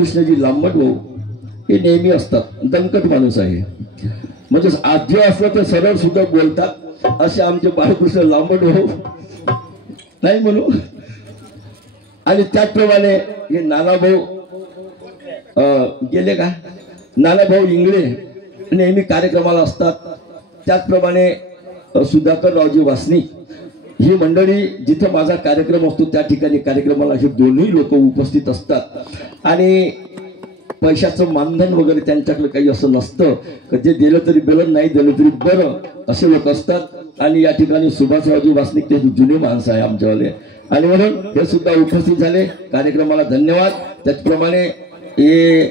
कृष्णजी लांबट भाऊ हे नेहमी असतात, दणकट माणूस आहे, म्हणजे आद्य असलं तर सरळ सुद्धा बोलतात असे आमचे बाळकृष्ण लांबट भाऊ नाही म्हणू. आणि त्याचप्रमाणे हे नानाभाऊ गेले का, नानाभाऊ इंगळे नेहमी कार्यक्रमाला असतात. त्याचप्रमाणे सुधाकर रावजी वासनिक ही मंडळी, जिथे माझा कार्यक्रम असतो त्या ठिकाणी कार्यक्रमाला हे दोन्ही लोक उपस्थित असतात. आणि पैशाचं मानधन वगैरे त्यांच्याकडे काही असं नसतं, जे दिलं तरी बरं, नाही दिलं तरी बरं, असे लोक असतात. आणि या ठिकाणी सुभाषरावजी वासनिक ते जुने माणसं आहे आमच्यावाले, आणि म्हणून हे सुद्धा उपस्थित झाले कार्यक्रमाला, धन्यवाद. त्याचप्रमाणे हे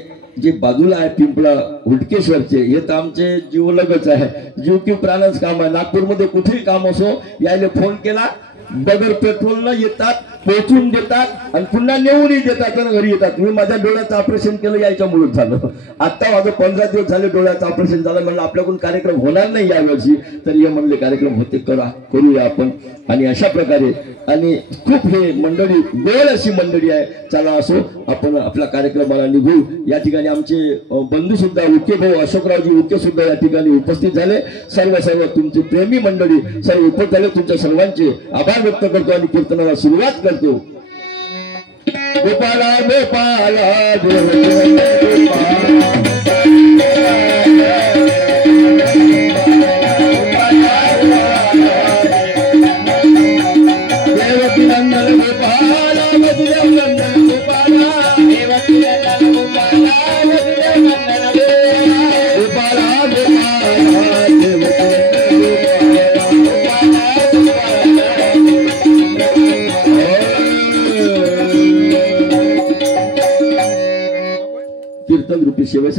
जे बाजूला आहे पिंपळा हुडकेश्वरचे, हे तर आमचे जीवलगच आहे, जीव की प्राणच काम आहे. नागपूरमध्ये कुठेही काम असो यायला फोन केला, बगर पेट्रोल न येतात, पोहोचून देतात आणि पुन्हा नेऊनही देतात आणि घरी येतात. मी माझ्या डोळ्याचं ऑपरेशन केलं याच्यामुळेच झालं. आता माझं 15 दिवस झाले डोळ्याचं ऑपरेशन झालं. म्हणलं आपल्याकडून कार्यक्रम होणार नाही यावर्षी, तर हे म्हणले कार्यक्रम होते, करूया आपण. आणि अशा प्रकारे आणि खूप हे मंडळी गोल अशी मंडळी आहे. चला असो, आपण आपल्या कार्यक्रमाला निघू. या ठिकाणी आमचे बंधू सुद्धा उके भाऊ अशोकरावजी उके सुद्धा या ठिकाणी उपस्थित झाले. सर्व तुमची प्रेमी मंडळी सर्व उपस्थित झाले. तुमच्या सर्वांचे आभार व्यक्त करतो आणि कीर्तनाला सुरुवात करतो. गोपाला गोपाला देवकी नंदन गोपाला वसुदेव नंदन गोपाला, देवकी नंदन गोपाला वसुदेव नंदन गोपाला, गोपाला कीर्तन रूपी सेवेसाठी